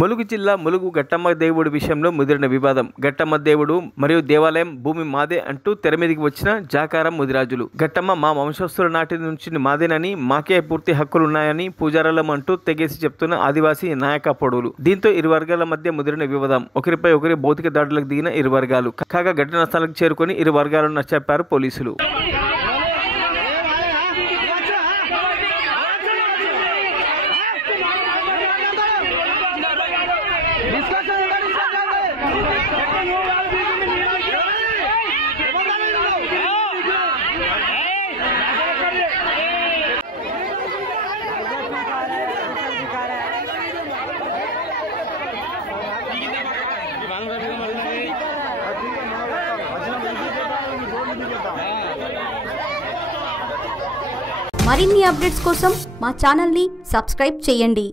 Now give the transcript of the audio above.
ములుగు జిల్లా ములుగు గట్టమ్మ దేవుడి విషయంలో ముదిరిన వివాదం. గట్టమ్మ దేవుడు మరియు దేవాలయం భూమి మాదే అంటూ తెరమీదికి వచ్చిన జాకారం ముదిరాజులు. గట్టమ్మ మా వంశస్థుల నాటి నుంచి మాదేనని, మాకే పూర్తి హక్కులున్నాయని పూజారులం అంటూ తెగేసి చెప్తున్న ఆదివాసీ నాయక పొడువులు. దీంతో ఇరు వర్గాల మధ్య ముదిరిన వివాదం. ఒకరిపై ఒకరి భౌతిక దాడులకు దిగిన ఇరు వర్గాలు. కాగా ఘటనా స్థలానికి చేరుకొని ఇరు వర్గాలను నచ్చపారు పోలీసులు. మరిన్ని అప్డేట్స్ కోసం మా ఛానల్ని సబ్స్క్రైబ్ చేయండి.